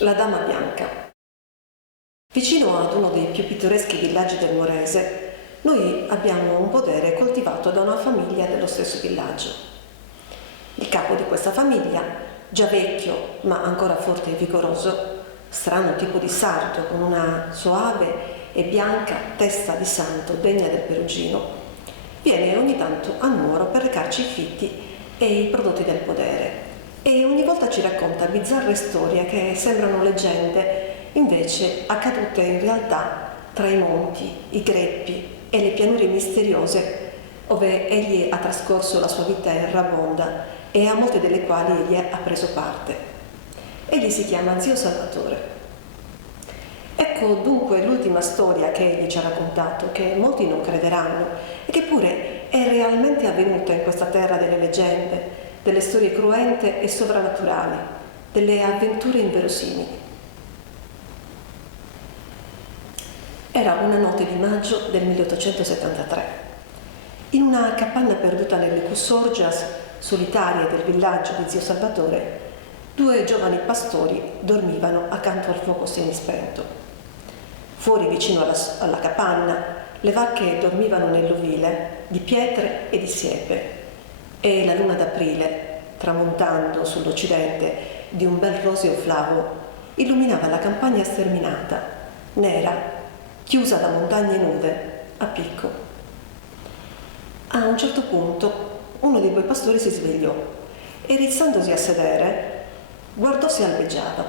La Dama Bianca. Vicino ad uno dei più pittoreschi villaggi del Morese, noi abbiamo un podere coltivato da una famiglia dello stesso villaggio. Il capo di questa famiglia, già vecchio ma ancora forte e vigoroso, strano tipo di sarto con una soave e bianca testa di santo degna del Perugino, viene ogni tanto a Nuoro per recarci i fitti e i prodotti del podere e ogni volta ci racconta bizzarre storie che sembrano leggende, invece accadute in realtà tra i monti, i greppi e le pianure misteriose dove egli ha trascorso la sua vita errabonda e a molte delle quali egli ha preso parte. Egli si chiama Zio Salvatore. Ecco dunque l'ultima storia che egli ci ha raccontato, che molti non crederanno e che pure è realmente avvenuta in questa terra delle leggende, delle storie cruente e sovrannaturali, delle avventure inverosimili. Era una notte di maggio del 1873. In una capanna perduta nelle Cussorgias solitarie del villaggio di Zio Salvatore, due giovani pastori dormivano accanto al fuoco semispento. Fuori, vicino alla capanna, le vacche dormivano nell'ovile di pietre e di siepe e la luna d'aprile, tramontando sull'occidente di un bel roseo flavo, illuminava la campagna sterminata, nera, chiusa da montagne nude, a picco. A un certo punto uno dei due pastori si svegliò e, rizzandosi a sedere, guardò se albeggiava.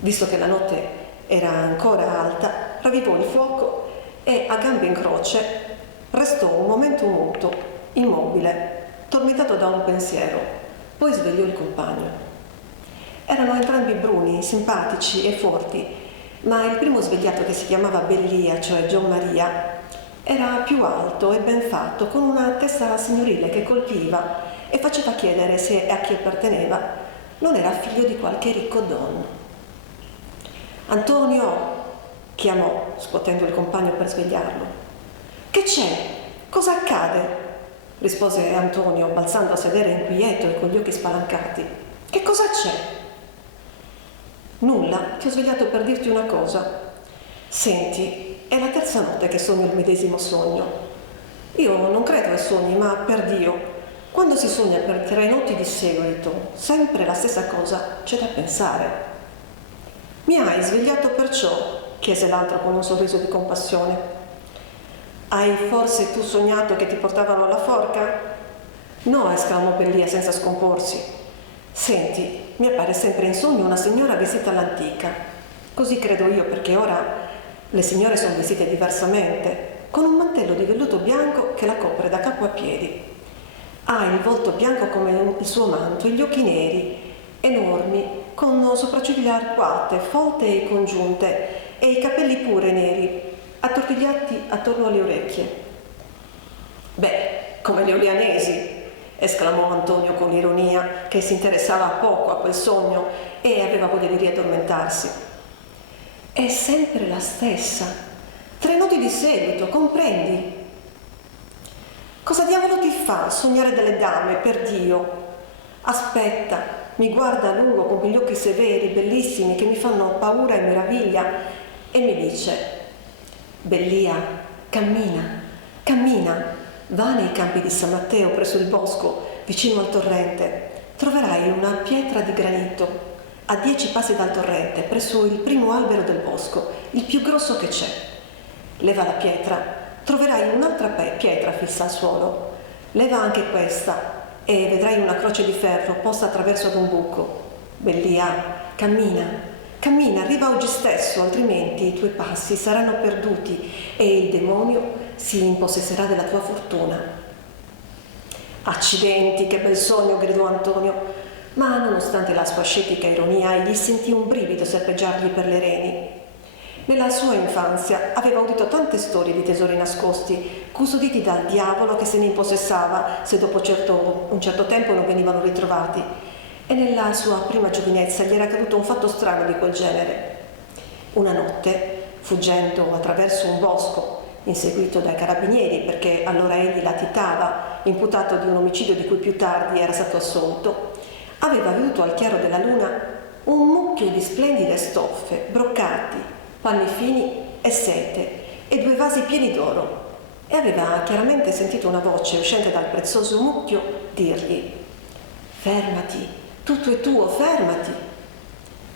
Visto che la notte era ancora alta, ravvivò il fuoco e, a gambe in croce, restò un momento muto, immobile, tormentato da un pensiero, poi svegliò il compagno. Erano entrambi bruni, simpatici e forti, ma il primo svegliato, che si chiamava Bellia, cioè Gian Maria, era più alto e ben fatto, con una testa signorile che colpiva e faceva chiedere se a chi apparteneva non era figlio di qualche ricco don. «Antonio!» chiamò, scuotendo il compagno per svegliarlo. «Che c'è? Cosa accade?» rispose Antonio, balzando a sedere inquieto e con gli occhi spalancati. «Che cosa c'è?» «Nulla, ti ho svegliato per dirti una cosa. Senti, è la terza notte che sogno il medesimo sogno. Io non credo ai sogni, ma per Dio, quando si sogna per 3 notti di seguito, sempre la stessa cosa, c'è da pensare». «Mi hai svegliato perciò?» chiese l'altro con un sorriso di compassione. «Hai forse tu sognato che ti portavano alla forca?» «No», esclamò Bellia senza scomporsi. «Senti, mi appare sempre in sogno una signora vestita all'antica. Così credo io, perché ora le signore sono vestite diversamente, con un mantello di velluto bianco che la copre da capo a piedi. Ha il volto bianco come il suo manto e gli occhi neri, enormi, con sopracciglia arcuate, folte e congiunte, e i capelli pure neri, attortigliati attorno alle orecchie». «Beh, come le Orianesi», esclamò Antonio con ironia, che si interessava poco a quel sogno e aveva voglia di riaddormentarsi. «È sempre la stessa. 3 notti di seguito, comprendi?» «Cosa diavolo ti fa sognare delle dame, per Dio?» «Aspetta», mi guarda a lungo con quegli occhi severi, bellissimi, che mi fanno paura e meraviglia, e mi dice: «Bellia, cammina, cammina, va nei campi di San Matteo presso il bosco, vicino al torrente. Troverai una pietra di granito a 10 passi dal torrente, presso il primo albero del bosco, il più grosso che c'è. Leva la pietra, troverai un'altra pietra fissa al suolo. Leva anche questa e vedrai una croce di ferro posta attraverso ad un buco. Bellia, cammina, cammina, arriva oggi stesso, altrimenti i tuoi passi saranno perduti e il demonio si impossesserà della tua fortuna». «Accidenti, che bel sogno!» gridò Antonio, ma nonostante la sua scetica ironia egli sentì un brivido serpeggiargli per le reni. Nella sua infanzia aveva udito tante storie di tesori nascosti, custoditi dal diavolo che se ne impossessava se dopo un certo tempo non venivano ritrovati, e nella sua prima giovinezza gli era accaduto un fatto strano di quel genere. Una notte, fuggendo attraverso un bosco, inseguito dai carabinieri perché allora egli latitava, imputato di un omicidio di cui più tardi era stato assolto, aveva veduto al chiaro della luna un mucchio di splendide stoffe, brocati, panni fini e sete e 2 vasi pieni d'oro, e aveva chiaramente sentito una voce uscente dal prezioso mucchio dirgli: «Fermati, tutto è tuo, fermati!»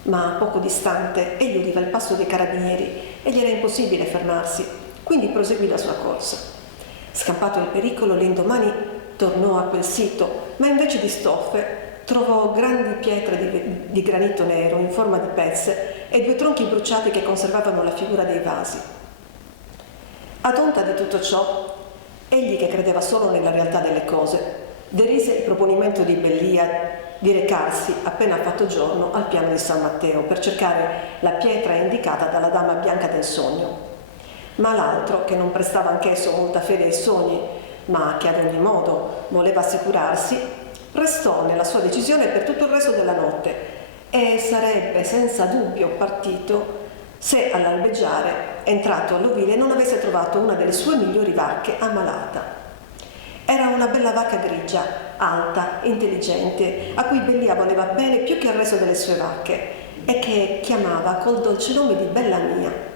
Ma poco distante egli udiva il passo dei carabinieri e gli era impossibile fermarsi, quindi proseguì la sua corsa. Scampato il pericolo, l'indomani tornò a quel sito, ma invece di stoffe trovò grandi pietre di granito nero in forma di pezze e 2 tronchi bruciati che conservavano la figura dei vasi. Ad onta di tutto ciò, egli, che credeva solo nella realtà delle cose, derise il proponimento di Bellia di recarsi, appena fatto giorno, al piano di San Matteo per cercare la pietra indicata dalla dama bianca del sogno. Ma l'altro, che non prestava anch'esso molta fede ai sogni, ma che ad ogni modo voleva assicurarsi, restò nella sua decisione per tutto il resto della notte e sarebbe senza dubbio partito se all'albeggiare, entrato all'ovile, non avesse trovato una delle sue migliori vacche ammalata. Era una bella vacca grigia, alta, intelligente, a cui Bellia voleva bene più che il resto delle sue vacche e che chiamava col dolce nome di Bellamia.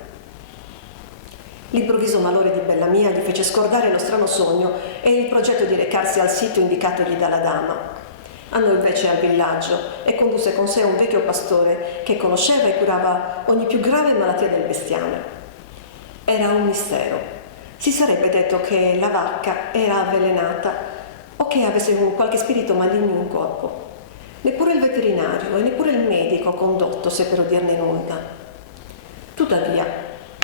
L'improvviso malore di Bellamia gli fece scordare lo strano sogno e il progetto di recarsi al sito indicatogli dalla dama. Andò invece al villaggio e condusse con sé un vecchio pastore che conosceva e curava ogni più grave malattia del bestiame. Era un mistero. Si sarebbe detto che la vacca era avvelenata o che avesse qualche spirito maligno in corpo. Neppure il veterinario e neppure il medico condotto seppero dirne nulla. Tuttavia,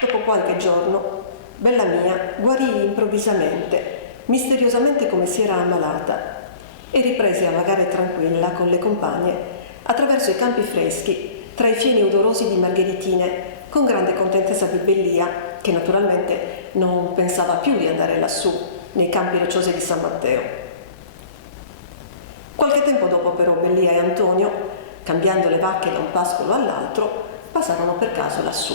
dopo qualche giorno, Bellamia guarì improvvisamente, misteriosamente come si era ammalata, e riprese a vagare tranquilla con le compagne attraverso i campi freschi, tra i fieni odorosi di margheritine, con grande contentezza di Bellia, che naturalmente non pensava più di andare lassù, nei campi rocciosi di San Matteo. Qualche tempo dopo però Bellia e Antonio, cambiando le vacche da un pascolo all'altro, passarono per caso lassù.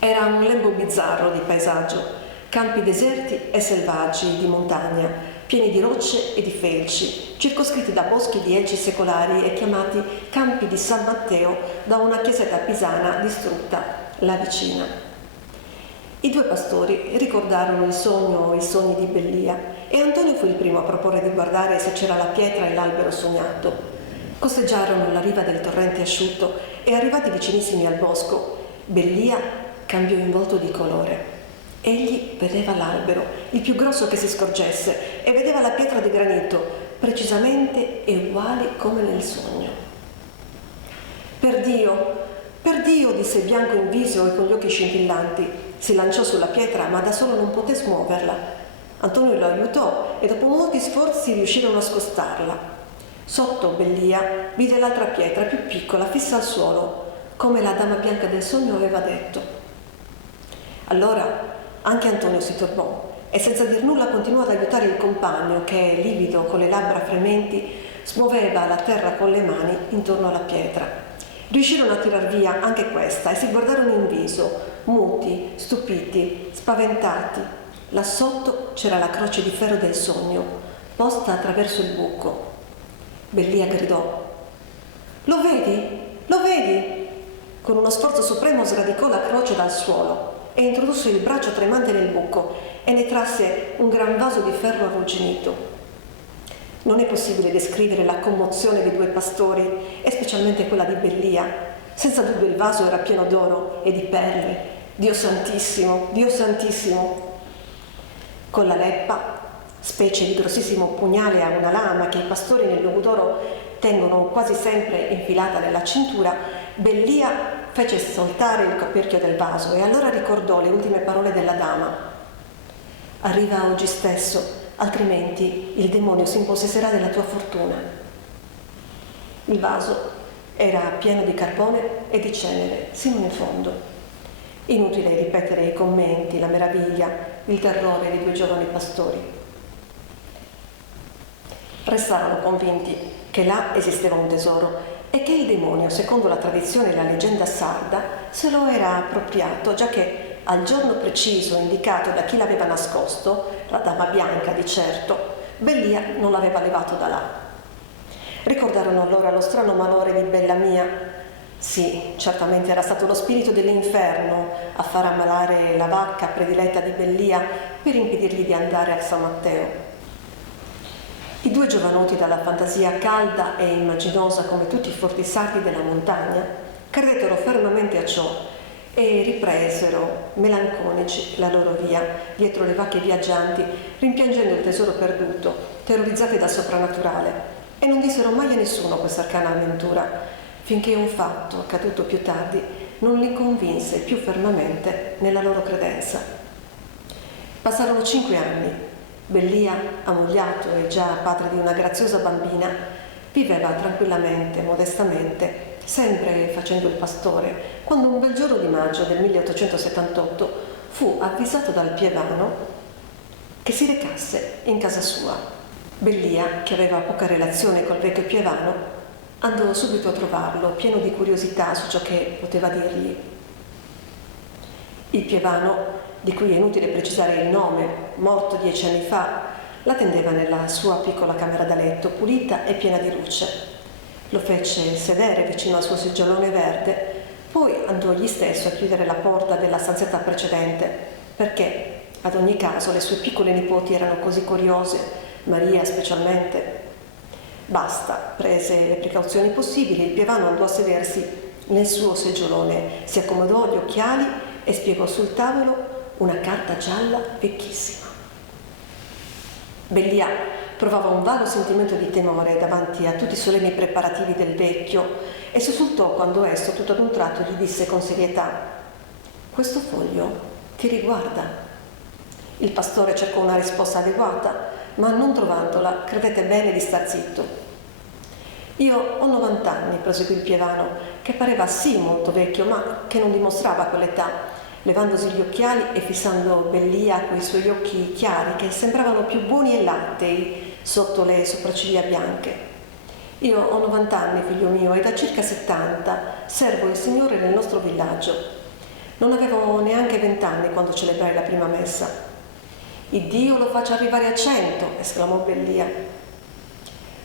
Era un lembo bizzarro di paesaggio, campi deserti e selvaggi di montagna, pieni di rocce e di felci, circoscritti da boschi di elci secolari e chiamati Campi di San Matteo da una chiesetta pisana distrutta là vicina. I 2 pastori ricordarono i sogni di Bellia e Antonio fu il primo a proporre di guardare se c'era la pietra e l'albero sognato. Costeggiarono la riva del torrente asciutto e, arrivati vicinissimi al bosco, Bellia cambiò in volto di colore. Egli vedeva l'albero, il più grosso che si scorgesse, e vedeva la pietra di granito, precisamente e uguali come nel sogno. Per Dio, disse bianco in viso e con gli occhi scintillanti. Si lanciò sulla pietra, ma da solo non poté smuoverla. Antonio lo aiutò e dopo molti sforzi riuscirono a scostarla. Sotto Bellia vide l'altra pietra, più piccola, fissa al suolo, come la dama bianca del sogno aveva detto. Allora anche Antonio si turbò e senza dir nulla continuò ad aiutare il compagno che, livido, con le labbra frementi, smuoveva la terra con le mani intorno alla pietra. Riuscirono a tirar via anche questa e si guardarono in viso, muti, stupiti, spaventati. Là sotto c'era la croce di ferro del sogno, posta attraverso il buco. Bellia gridò: «Lo vedi? Lo vedi?» Con uno sforzo supremo sradicò la croce dal suolo e introdusse il braccio tremante nel buco e ne trasse un gran vaso di ferro arrugginito. Non è possibile descrivere la commozione dei 2 pastori e specialmente quella di Bellia. Senza dubbio il vaso era pieno d'oro e di perle. Dio santissimo, Dio santissimo! Con la leppa, specie di grossissimo pugnale a una lama che i pastori nel luogo d'oro tengono quasi sempre infilata nella cintura, Bellia fece saltare il coperchio del vaso e allora ricordò le ultime parole della dama: «Arriva oggi stesso, altrimenti il demonio si impossesserà della tua fortuna». Il vaso era pieno di carbone e di cenere sino in fondo. Inutile ripetere i commenti, la meraviglia, il terrore dei 2 giovani pastori. Restarono convinti che là esisteva un tesoro e che il demonio, secondo la tradizione e la leggenda sarda, se lo era appropriato, giacché al giorno preciso indicato da chi l'aveva nascosto, la dama bianca di certo, Bellia non l'aveva levato da là. Ricordarono allora lo strano malore di Bellamia. Sì, certamente era stato lo spirito dell'inferno a far ammalare la vacca prediletta di Bellia per impedirgli di andare a San Matteo. I due giovanotti dalla fantasia calda e immaginosa come tutti i forti sardi della montagna credettero fermamente a ciò e ripresero, melanconici, la loro via dietro le vacche viaggianti, rimpiangendo il tesoro perduto, terrorizzati dal soprannaturale, e non dissero mai a nessuno questa arcana avventura, finché un fatto accaduto più tardi non li convinse più fermamente nella loro credenza. Passarono 5 anni. Bellia, ammogliato e già padre di una graziosa bambina, viveva tranquillamente, modestamente, sempre facendo il pastore, quando un bel giorno di maggio del 1878 fu avvisato dal Pievano che si recasse in casa sua. Bellia, che aveva poca relazione col vecchio Pievano, andò subito a trovarlo, pieno di curiosità su ciò che poteva dirgli. Il Pievano, di cui è inutile precisare il nome, morto 10 anni fa, l'attendeva nella sua piccola camera da letto, pulita e piena di luce. Lo fece sedere vicino al suo seggiolone verde, poi andò egli stesso a chiudere la porta della stanzetta precedente, perché, ad ogni caso, le sue piccole nipoti erano così curiose, Maria specialmente. Basta, prese le precauzioni possibili, il Pievano andò a sedersi nel suo seggiolone, si accomodò gli occhiali e spiegò sul tavolo una carta gialla vecchissima. Bellia provava un vago sentimento di temore davanti a tutti i solenni preparativi del vecchio e sussultò quando esso, tutto ad un tratto, gli disse con serietà: «Questo foglio ti riguarda». Il pastore cercò una risposta adeguata, ma non trovandola credette bene di star zitto. «Io ho 90 anni», proseguì il Pievano, che pareva sì molto vecchio, ma che non dimostrava quell'età, levandosi gli occhiali e fissando Bellia coi suoi occhi chiari che sembravano più buoni e lattei sotto le sopracciglia bianche. «Io ho 90 anni, figlio mio, e da circa 70 servo il Signore nel nostro villaggio. Non avevo neanche 20 anni quando celebrai la prima messa». «Iddio lo faccia arrivare a 100», esclamò Bellia.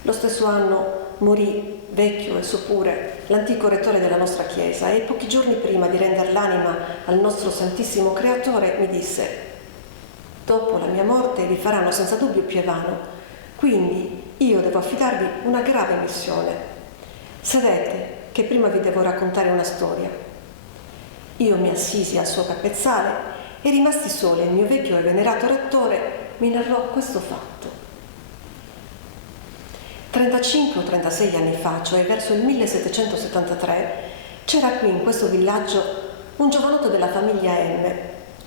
Lo stesso anno morì, vecchio e sopure, l'antico rettore della nostra chiesa, e pochi giorni prima di render l'anima al nostro Santissimo Creatore mi disse: «Dopo la mia morte vi faranno senza dubbio Pievano, quindi io devo affidarvi una grave missione. Sedete, che prima vi devo raccontare una storia». Io mi assisi al suo capezzale e, rimasti soli, il mio vecchio e venerato rettore mi narrò questo fatto. 35 o 36 anni fa, cioè verso il 1773, c'era qui in questo villaggio un giovanotto della famiglia M,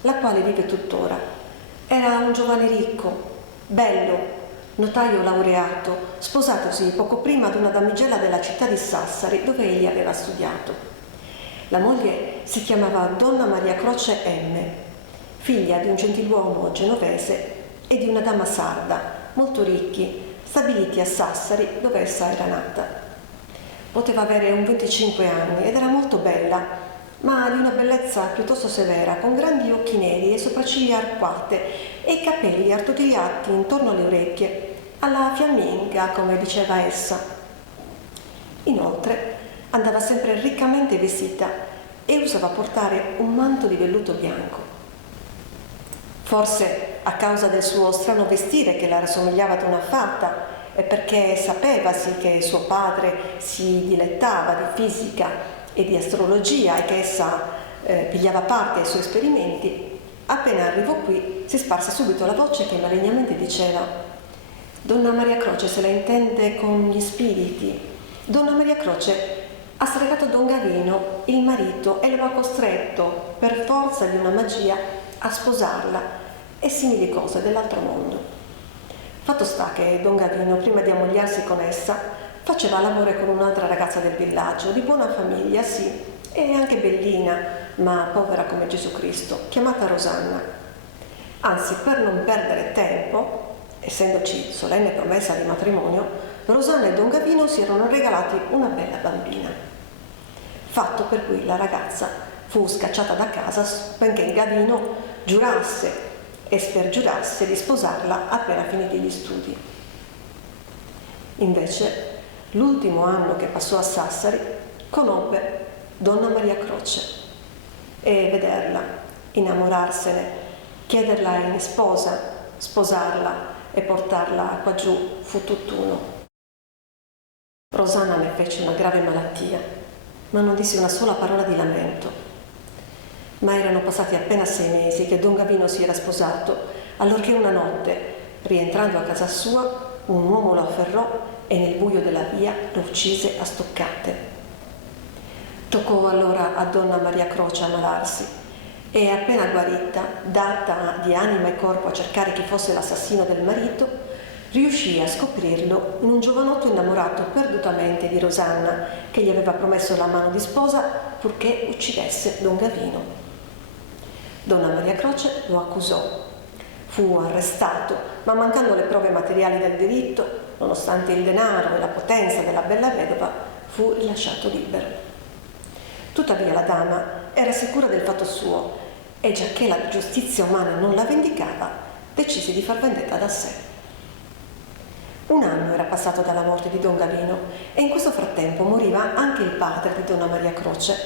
la quale vive tuttora. Era un giovane ricco, bello, notaio laureato, sposatosi poco prima ad una damigella della città di Sassari, dove egli aveva studiato. La moglie si chiamava Donna Maria Croce M, figlia di un gentiluomo genovese e di una dama sarda, molto ricchi, stabiliti a Sassari, dove essa era nata. Poteva avere un 25 anni ed era molto bella, ma di una bellezza piuttosto severa, con grandi occhi neri e sopracciglia arcuate e i capelli artotigliati intorno alle orecchie, alla fiamminga, come diceva essa. Inoltre andava sempre riccamente vestita e usava portare un manto di velluto bianco. Forse a causa del suo strano vestire, che la rassomigliava ad una fata, e perché sapevasi che suo padre si dilettava di fisica e di astrologia e che essa pigliava parte ai suoi esperimenti, appena arrivò qui si sparse subito la voce che malignamente diceva: «Donna Maria Croce se la intende con gli spiriti. Donna Maria Croce ha stregato Don Gavino, il marito, e lo ha costretto, per forza di una magia, a sposarla», e simili cose dell'altro mondo. Fatto sta che Don Gavino, prima di ammogliarsi con essa, faceva l'amore con un'altra ragazza del villaggio, di buona famiglia, sì, e anche bellina, ma povera come Gesù Cristo, chiamata Rosanna. Anzi, per non perdere tempo, essendoci solenne promessa di matrimonio, Rosanna e Don Gavino si erano regalati una bella bambina. Fatto per cui la ragazza fu scacciata da casa benché Gavino giurasse e spergiurasse di sposarla appena finiti gli studi. Invece l'ultimo anno che passò a Sassari, conobbe Donna Maria Croce e vederla, innamorarsene, chiederla in sposa, sposarla e portarla qua giù fu tutt'uno. Rosanna ne fece una grave malattia, ma non disse una sola parola di lamento. Ma erano passati appena 6 mesi che Don Gavino si era sposato, allorché una notte, rientrando a casa sua, un uomo lo afferrò e nel buio della via lo uccise a stoccate. Toccò allora a Donna Maria Croce ammalarsi e appena guarita, data di anima e corpo a cercare chi fosse l'assassino del marito, riuscì a scoprirlo in un giovanotto innamorato perdutamente di Rosanna, che gli aveva promesso la mano di sposa purché uccidesse Don Gavino. Donna Maria Croce lo accusò. Fu arrestato, ma mancando le prove materiali del delitto, nonostante il denaro e la potenza della bella vedova, fu rilasciato libero. Tuttavia la dama era sicura del fatto suo e, giacché la giustizia umana non la vendicava, decise di far vendetta da sé. Un anno era passato dalla morte di Don Gavino e in questo frattempo moriva anche il padre di Donna Maria Croce,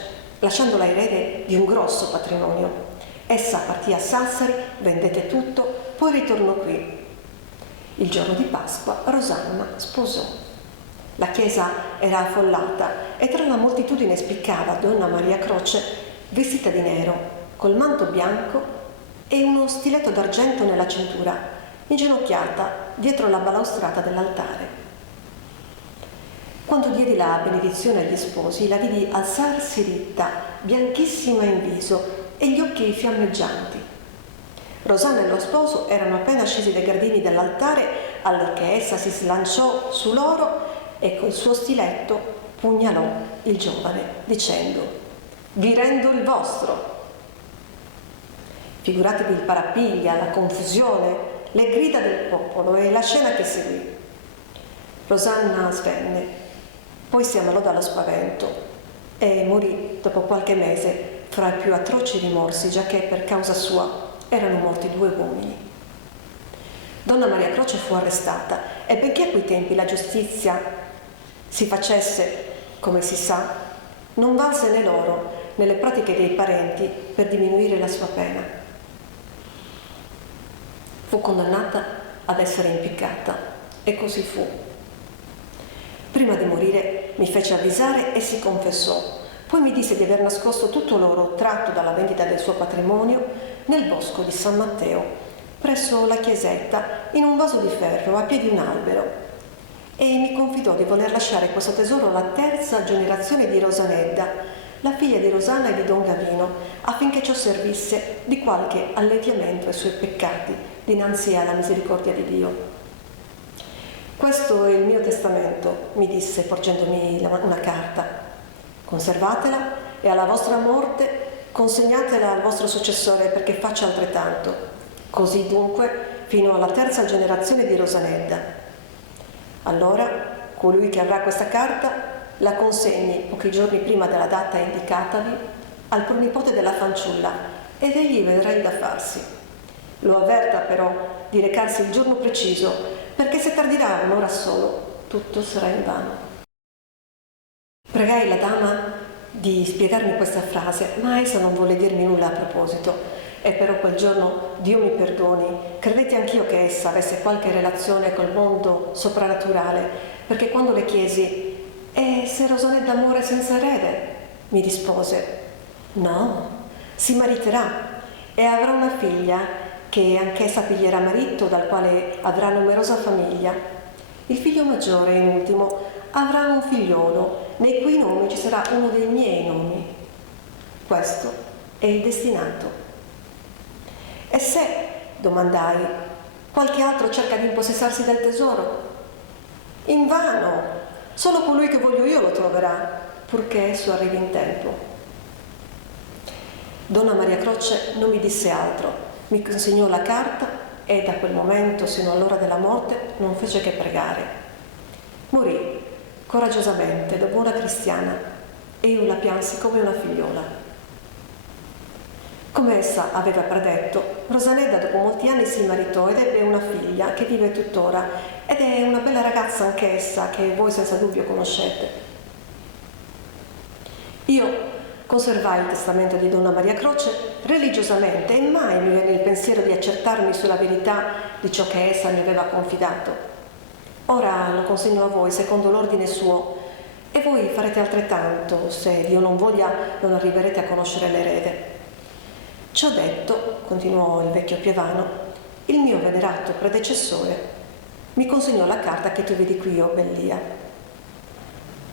lasciandola erede di un grosso patrimonio. Essa partì a Sassari, vendette tutto, poi ritornò qui. Il giorno di Pasqua Rosanna sposò. La chiesa era affollata e tra la moltitudine spiccava Donna Maria Croce vestita di nero, col manto bianco e uno stiletto d'argento nella cintura, inginocchiata dietro la balaustrata dell'altare. Quando diedi la benedizione agli sposi, la vidi alzarsi ritta, bianchissima in viso e gli occhi fiammeggianti. Rosanna e lo sposo erano appena scesi dai gradini dell'altare allorché essa si slanciò su loro e col suo stiletto pugnalò il giovane, dicendo: «Vi rendo il vostro». Figuratevi il parapiglia, la confusione, le grida del popolo e la scena che seguì. Rosanna svenne, poi si ammalò dallo spavento e morì dopo qualche mese fra i più atroci rimorsi, giacché per causa sua erano morti 2 uomini. Donna Maria Croce fu arrestata e benché a quei tempi la giustizia si facesse, come si sa, non valse né l'oro né le pratiche dei parenti per diminuire la sua pena. Fu condannata ad essere impiccata e così fu. Prima di morire mi fece avvisare e si confessò. Poi mi disse di aver nascosto tutto l'oro tratto dalla vendita del suo patrimonio nel bosco di San Matteo, presso la chiesetta, in un vaso di ferro a piedi di un albero. E mi confidò di voler lasciare questo tesoro alla 3ª generazione di Rosanedda, la figlia di Rosanna e di Don Gavino, affinché ciò servisse di qualche alleviamento ai suoi peccati dinanzi alla misericordia di Dio. «Questo è il mio testamento», mi disse porgendomi una carta. «Conservatela e alla vostra morte consegnatela al vostro successore perché faccia altrettanto. Così dunque fino alla 3ª generazione di Rosanedda. Allora colui che avrà questa carta la consegni pochi giorni prima della data indicatavi al pronipote della fanciulla ed egli vedrà il da farsi. Lo avverta però di recarsi il giorno preciso, perché se tardirà un'ora solo, tutto sarà invano». Pregai la dama di spiegarmi questa frase, ma essa non volle dirmi nulla a proposito. E però quel giorno, Dio mi perdoni, credetti anch'io che essa avesse qualche relazione col mondo soprannaturale, perché quando le chiesi: «E se Rosanedda muore senza erede?» mi rispose: «No, si mariterà e avrà una figlia che anch'essa piglierà marito, dal quale avrà numerosa famiglia. Il figlio maggiore, in ultimo, avrà un figliolo, nei cui nomi ci sarà uno dei miei nomi. Questo è il destinato». «E se», domandai, «qualche altro cerca di impossessarsi del tesoro?» «Invano, solo colui che voglio io lo troverà, purché esso arrivi in tempo». Donna Maria Croce non mi disse altro. Mi consegnò la carta e da quel momento sino all'ora della morte non fece che pregare. Morì coraggiosamente da buona cristiana e io la piansi come una figliola. Come essa aveva predetto, Rosaneda dopo molti anni si maritò ed ebbe una figlia che vive tuttora ed è una bella ragazza anch'essa che voi senza dubbio conoscete. Io conservai il testamento di Donna Maria Croce religiosamente e mai mi venne il pensiero di accertarmi sulla verità di ciò che essa mi aveva confidato. Ora lo consegno a voi secondo l'ordine suo e voi farete altrettanto se Dio non voglia non arriverete a conoscere l'erede. Ciò detto, continuò il vecchio Pievano, il mio venerato predecessore mi consegnò la carta che tu vedi qui, o Bellia.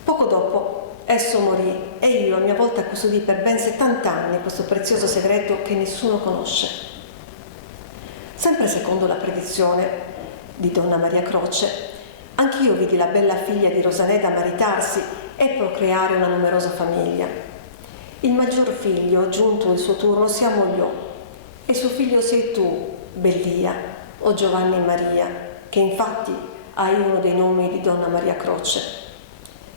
Poco dopo esso morì e io a mia volta custodii per ben 70 anni questo prezioso segreto che nessuno conosce. Sempre secondo la predizione di Donna Maria Croce, anch'io vidi la bella figlia di Rosaneda maritarsi e procreare una numerosa famiglia. Il maggior figlio, giunto il suo turno, si ammogliò e suo figlio sei tu, Bellia, o Giovanni Maria, che infatti hai uno dei nomi di Donna Maria Croce.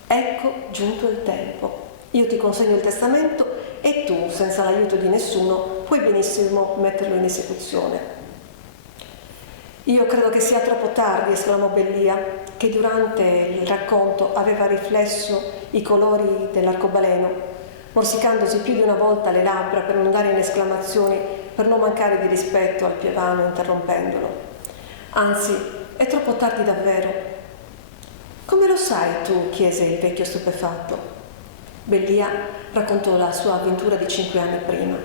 Ecco giunto il tempo. Io ti consegno il testamento e tu, senza l'aiuto di nessuno, puoi benissimo metterlo in esecuzione. Io credo che sia troppo tardi, esclamò Bellia, che durante il racconto aveva riflesso i colori dell'arcobaleno, morsicandosi più di una volta le labbra per non dare in esclamazioni, per non mancare di rispetto al Pievano interrompendolo. Anzi, è troppo tardi davvero. Come lo sai tu? Chiese il vecchio stupefatto. Bellia raccontò la sua avventura di 5 anni prima.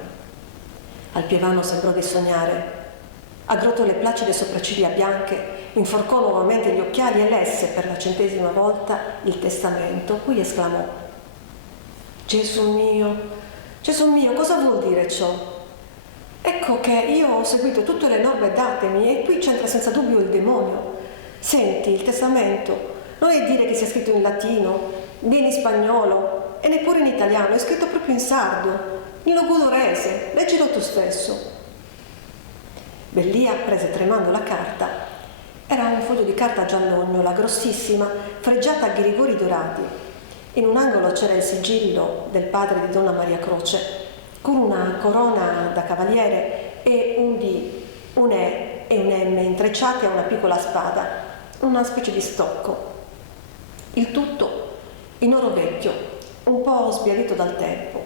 Al Pievano sembrò di sognare. Aggrottò le placide sopracciglia bianche, inforcò nuovamente gli occhiali e lesse per la 100ª volta il testamento, poi esclamò: Gesù mio, cosa vuol dire ciò? Ecco che io ho seguito tutte le norme datemi e qui c'entra senza dubbio il demonio. Senti, il testamento non è dire che sia scritto in latino, né in spagnolo e neppure in italiano, è scritto proprio in sardo, in logudorese, leggilo tu stesso. Bellia prese tremando la carta. Era un foglio di carta giallognola, grossissima, fregiata a ghirigori dorati. In un angolo c'era il sigillo del padre di Donna Maria Croce, con una corona da cavaliere e un D, un E e un M intrecciati a una piccola spada, una specie di stocco. Il tutto in oro vecchio, un po' sbiadito dal tempo.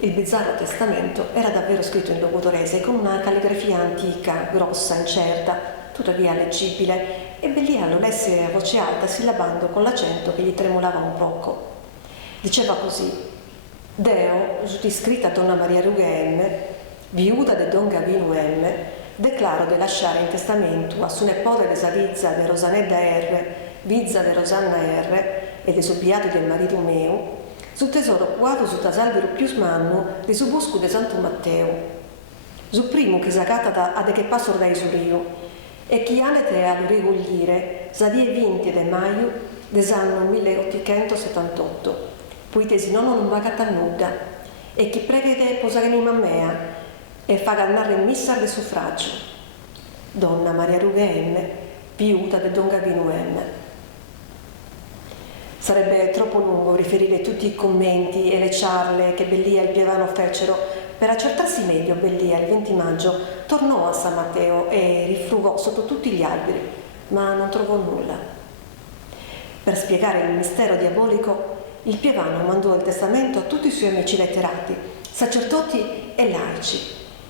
Il bizzarro testamento era davvero scritto in logudorese con una calligrafia antica, grossa, incerta, tuttavia leggibile, e Bellia lo lesse a voce alta, sillabando con l'accento che gli tremolava un poco. Diceva così: Deo, jutiscrita Donna Maria Ruga M, viuda de Don Gavino M, declaro de lasciare in testamento a su nepote de sa vizza de Rosanedda R, vizza de Rosanna R, e de su beato del marito meu, su tesoro quadro su tasalvero più mannu di su busco de Santo Matteo, su primo che sagata a de che passor da Isuriu, e chi anete a rigogliere sa die 20 de maio des'anno 1878, poitesi non vagata nuda, e chi prevede posaganima mea e fa gannare missa de suffragio. Donna Maria Ruga M, viuda de Don Gavino M. Sarebbe troppo lungo riferire tutti i commenti e le ciarle che Bellia e il Pievano fecero. Per accertarsi meglio, Bellia il 20 maggio tornò a San Matteo e rifrugò sotto tutti gli alberi, ma non trovò nulla. Per spiegare il mistero diabolico, il Pievano mandò il testamento a tutti i suoi amici letterati, sacerdoti e laici,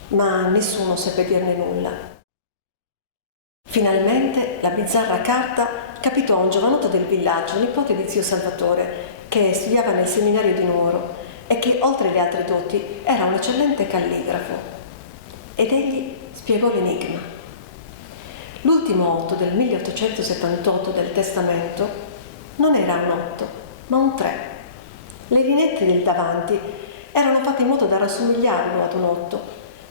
ma nessuno seppe dirne nulla. Finalmente la bizzarra carta capitò a un giovanotto del villaggio, nipote di zio Salvatore, che studiava nel seminario di Nuoro e che, oltre le altre doti, era un eccellente calligrafo. Ed egli spiegò l'enigma. L'ultimo 8 del 1878 del testamento non era un 8, ma un 3. Le linette del davanti erano fatte in modo da rassomigliarlo ad un 8,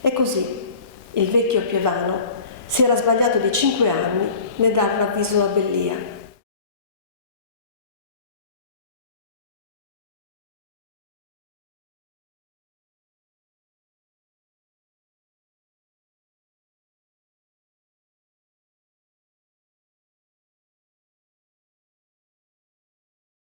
e così il vecchio Pievano si era sbagliato di 5 anni nel dar l'avviso a Bellia.